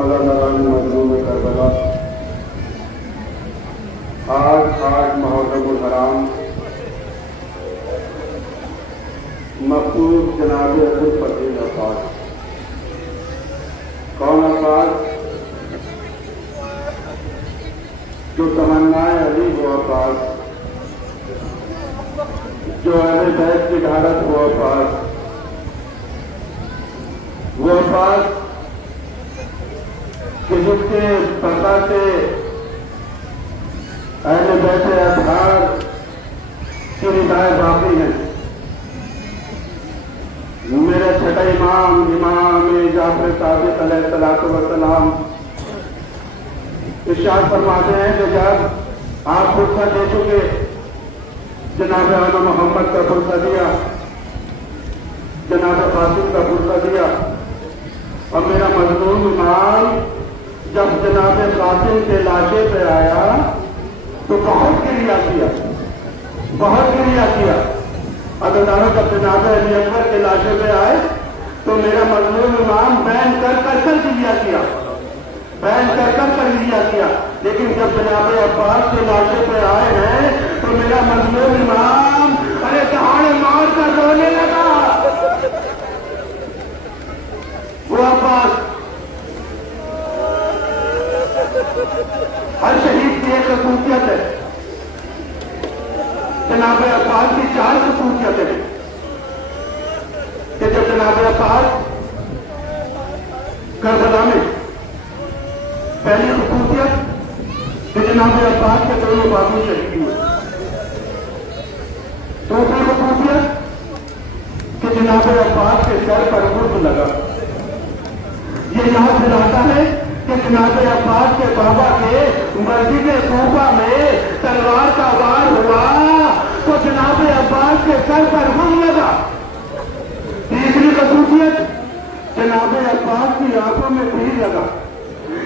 اللہ تعالیٰ نے مظلوم کربلا آج محرم الحرام مخصوص جناب ابوالفضل عباس، کون عباس؟ جو تمنائے علی وہ عباس، جو اہل بیت کی ڈھارت وہ عباس، وہ عباس کہ جس کے پردہ سے اہل بیت اطہار کی ردائیں باقی ہیں۔ میرے چھٹے امام جعفر صادق علیہ الصلوۃ والسلام ارشاد فرماتے ہیں کہ جب آپ فرصت دے چکے، جناب آنا محمد کا فرصت دیا، جناب قاسم کا فرصت دیا، اور میرا مظلوم امام جب جناب قاسم کے لاشے پہ آیا تو بہت گریہ کیا۔ عدداروں جب جناب علی اکبر کے لاشے پہ آئے تو میرا مظلوم امام بین کر گریہ کیا، لیکن جب جناب عباس کے لاشے پہ آئے ہیں تو میرا مظلوم امام ارے دہاڑے مار کر رونے لگا۔ وہ عباس، ہر شہید کی ایک خصوصیت ہے، جناب عباس کی 4 خصوصیتیں ہیں کہ جب جناب عباس کربلا میں، پہلی خصوصیت کہ جناب عباس کے دونوں بازو شہید ہوئے، دوسری خصوصیت کہ جناب عباس کے سر پر گرد لگا۔ یہ یاد دلاتا ہے کہ جناب عباس کے بابا کے مسجد کوفہ میں تلوار کا وار ہوا تو جناب عباس کے سر پر گرد لگا۔ تیسری خصوصیت، جناب عباس کی آنکھوں میں تیر لگا۔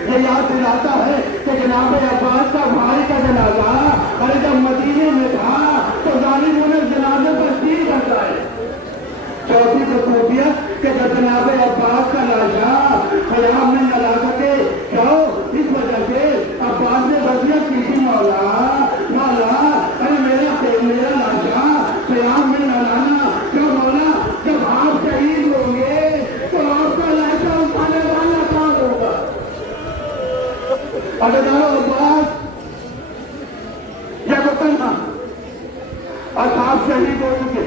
یہ یاد دلاتا ہے کہ جناب عباس کا بھائی کا جنازہ ارے جب مدینے میں تھا تو ظالموں نے جنازے پر تیر برسائے۔ چوتھی خصوصیت کہ جب جناب عباس کا لاشا خیام میں نہ لا سکے، کیوں؟ اس وجہ سے عباس نے وصیت کی تھی، مولا ارے میرا لاشا خیام میں نہ لانا، کیوں مولا؟ جب آپ شہید ہوں گے تو آپ کا لاشا اٹھانے والا کون ہوگا؟ عباس یہ وطن تھا، اصحاب شہید ہو چکے،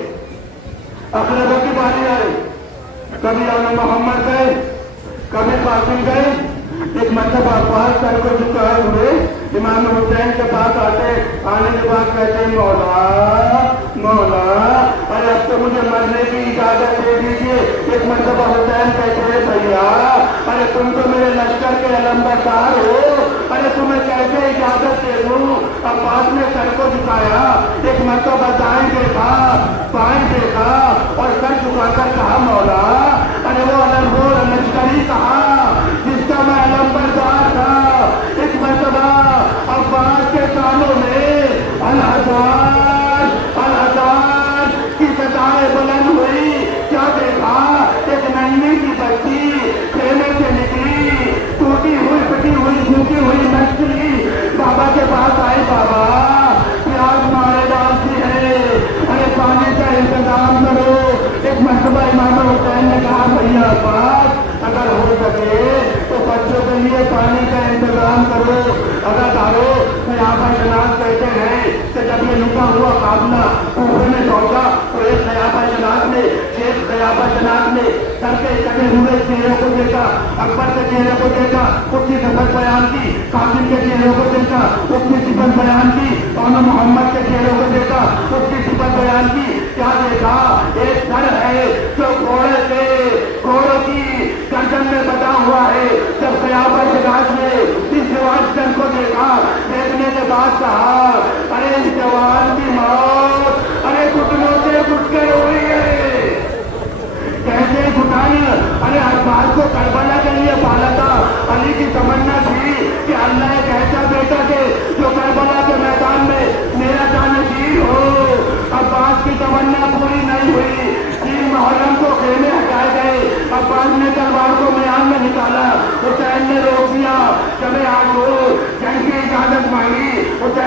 اقربا کی باری آئے، کبھی آنا محمد گئے، کبھی قاسم گئے، ایک مرتبہ عباس سر کو جھکائے ہوئے امام حسین کے پاس آنے کے بعد کہتے ہیں مولا ارے اب تو مجھے مرنے کی اجازت دے دیجیے۔ ایک مرتبہ حسین کہتے ہیں بھیا ارے تم تو میرے لشکر کے علمبردار ہو، ارے تمہیں کیسے اجازت دے دوں؟ عباس نے سر کو جھکایا، ایک مرتبہ دائیں دیکھا، بائیں دیکھا اور سر جھکا کر کہا مولا ارے وہ لشکری کہا جس کا میں علمبردار تھا۔ ایک مرتبہ عباس کے کانوں میں الحجاج کی صدائیں بلند ہوئی، کیا دیکھا؟ ایک ننھی کی بچی خیمے سے نکلی، ٹوٹی ہوئی پھٹی ہوئی بھوکی ہوئی مچھلی بابا کے پاس آئی، بابا پیاس مارے ڈالتی ہے، ارے پانی کا انتظام کرو۔ ایک مرتبہ امام حسین نے کہا بھیا عباس اگر ہو سکے تو بچوں کے لیے پانی کا انتظام کرو۔ اگر دارو خیابہ جناز کہتے ہیں کہ جب یہ لکا ہوا قافلہ کوفے میں پہنچا تو ایک خیابہ جناز نے سر کے کٹے ہوئے چہرے کو دیکھا، اکبر کے چہرے کو دیکھا، اس کی صفت بیان کی، قاسم کے چہرے کو دیکھا، اس کی صفت بیان کی، اور محمد کے چہرے کو دیکھا، اس کی صفت بیان کی۔ کیا دیکھا؟ ایک سر ہے جو گھوڑوں کی گردن میں بٹا ہوا ہے۔ جب خیابہ جناز نے اس جوان کو دیکھا، دیکھنے کے بعد کہا ارے اس جوان کی موت ارے گھٹنوں سے گھٹ کے ہوئی ہے۔ کیسے گھٹانا؟ ارے عباس کو کربلا کے لیے پالا تھا، علی کی تمنا تھی کہ اللہ ایک ایسا بیٹا دے جو کربلا کے میدان میں میرا جانشین ہو۔ عباس کی تمنا پوری نہیں ہوئی، 3 محرم کو خیمے ہٹائے گئے، عباس نے تلوار کو میدان میں نکالا، حسین نے روکا۔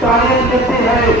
40,000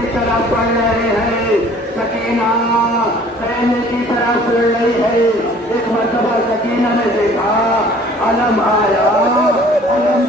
کی طرف بڑھ رہے ہیں. سکینہ سینے کی طرف بڑھ رہی ہے. ایک مرتبہ سکینہ نے دیکھا علم آیا، علم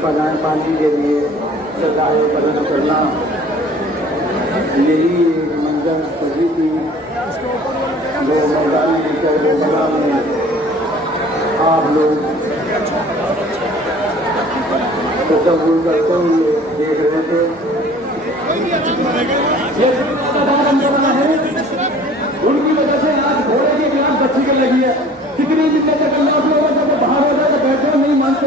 پناہ پانی کے لیے سجائے بلند کرنا، یہی منظر سجی تھی جو میدان میں آپ لوگ تصور کرتے ہوئے دیکھ رہے تھے۔ ان کی وجہ سے آج گھوڑے کی کلاس بچی کے لگی ہے۔ کتنی دن تک اللہ سے باہر ہو جائے تو بیٹھے نہیں مانتے۔